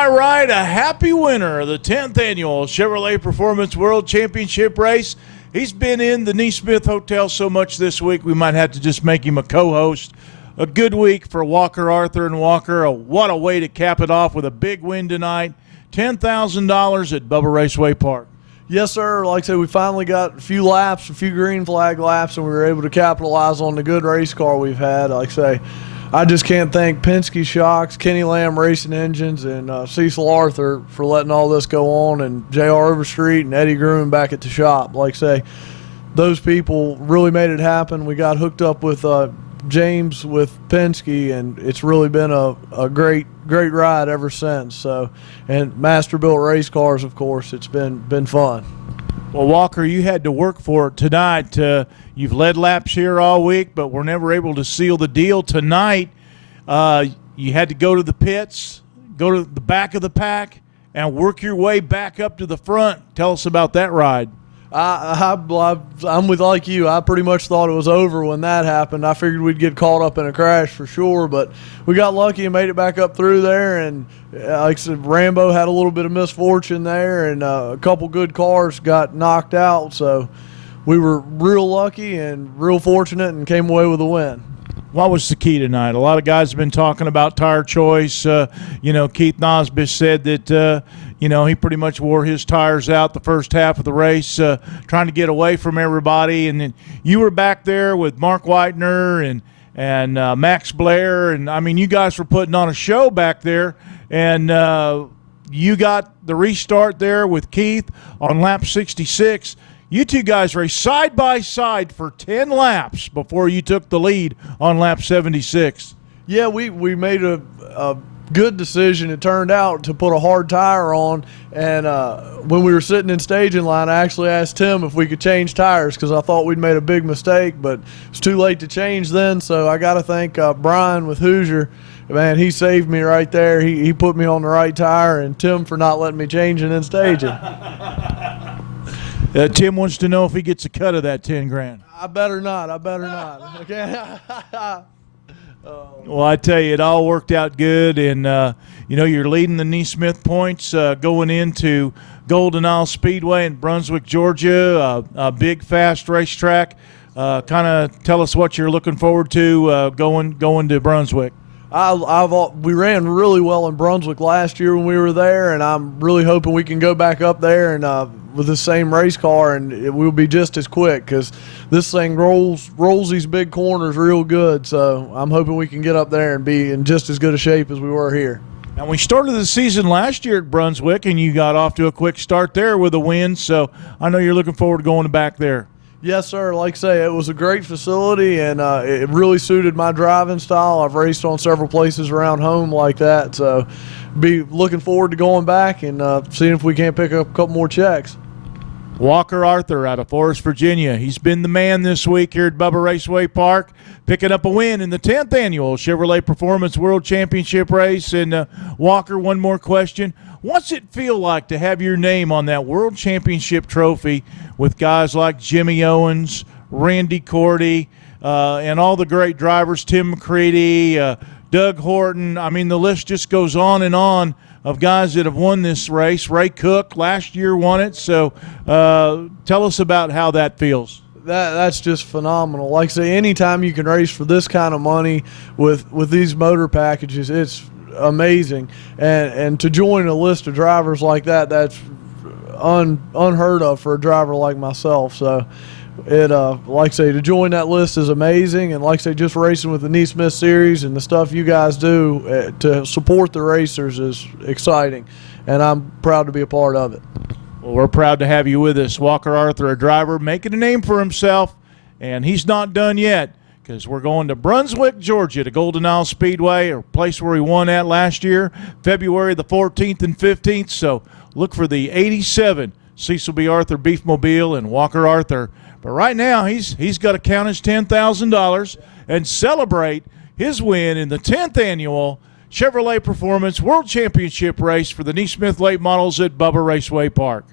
I right? A happy winner of the 10th annual Chevrolet Performance World Championship race. He's been in the Neesmith Hotel so much this week, we might have to just make him a co-host. A good week for Walker Arthur and Walker. What a way to cap it off with a big win tonight. $10,000 at Bubba Raceway Park. Yes, sir. Like I said, we finally got a few laps, a few green flag laps, and we were able to capitalize on the good race car we've had. Like I say, I just can't thank Penske Shocks, Kenny Lamb Racing Engines, and Cecil Arthur for letting all this go on, and J.R. Overstreet and Eddie Groom back at the shop. Like I say, those people really made it happen. We got hooked up with James with Penske, and it's really been a great ride ever since. So, and Masterbuilt race cars, of course, it's been fun. Well, Walker, you had to work for it tonight. You've led laps here all week, but we're never able to seal the deal tonight. You had to go to the pits, go to the back of the pack, and work your way back up to the front. Tell us about that ride. I'm with like you. I pretty much thought it was over when that happened. I figured we'd get caught up in a crash for sure, but we got lucky and made it back up through there. And like I said, Rambo had a little bit of misfortune there, and a couple good cars got knocked out. So we were real lucky and real fortunate and came away with a win. What was the key tonight? A lot of guys have been talking about tire choice. Keith Nosbish said that he pretty much wore his tires out the first half of the race, trying to get away from everybody. And then you were back there with Mark Whitener and Max Blair. And, I mean, you guys were putting on a show back there. And you got the restart there with Keith on lap 66. You two guys raced side by side for 10 laps before you took the lead on lap 76. Yeah, we made a good decision, it turned out, to put a hard tire on. And when we were sitting in staging line, I actually asked Tim if we could change tires because I thought we'd made a big mistake, but it's too late to change then. So I got to thank Brian with Hoosier. Man, he saved me right there. He put me on the right tire, and Tim for not letting me change it in staging. Tim wants to know if he gets a cut of that 10 grand. I better not. Okay. Well, I tell you, it all worked out good, and you're leading the Neesmith points going into Golden Isle Speedway in Brunswick, Georgia, a big, fast racetrack. Kind of tell us what you're looking forward to going to Brunswick. We ran really well in Brunswick last year when we were there, and I'm really hoping we can go back up there and with the same race car, and we'll be just as quick because this thing rolls these big corners real good. So I'm hoping we can get up there and be in just as good a shape as we were here. And we started the season last year at Brunswick, and you got off to a quick start there with a win. So I know you're looking forward to going back there. Yes, sir. Like I say, it was a great facility, and it really suited my driving style. I've raced on several places around home like that, so be looking forward to going back and seeing if we can't pick up a couple more checks. Walker Arthur out of Forest, Virginia. He's been the man this week here at Bubba Raceway Park, picking up a win in the 10th annual Chevrolet Performance World Championship race. And Walker, one more question. What's it feel like to have your name on that World Championship trophy with guys like Jimmy Owens, Randy Cordy, and all the great drivers, Tim McCready, Doug Horton? I mean, the list just goes on and on of guys that have won this race. Ray Cook last year won it. So tell us about how that feels. That's just phenomenal. Like I say, anytime you can race for this kind of money with these motor packages, it's amazing. And to join a list of drivers like that, that's unheard of for a driver like myself. So it like I say, to join that list is amazing. And like I say, just racing with the Neesmith series and the stuff you guys do to support the racers is exciting, and I'm proud to be a part of it. Well, we're proud to have you with us. Walker Arthur, a driver making a name for himself, and he's not done yet because we're going to Brunswick, Georgia, to Golden Isle Speedway, a place where he won at last year, February the 14th and 15th. So look for the 87 Cecil B. Arthur Beefmobile and Walker Arthur. But right now, he's got to count his $10,000 and celebrate his win in the 10th annual Chevrolet Performance World Championship race for the Neesmith Late Models at Bubba Raceway Park.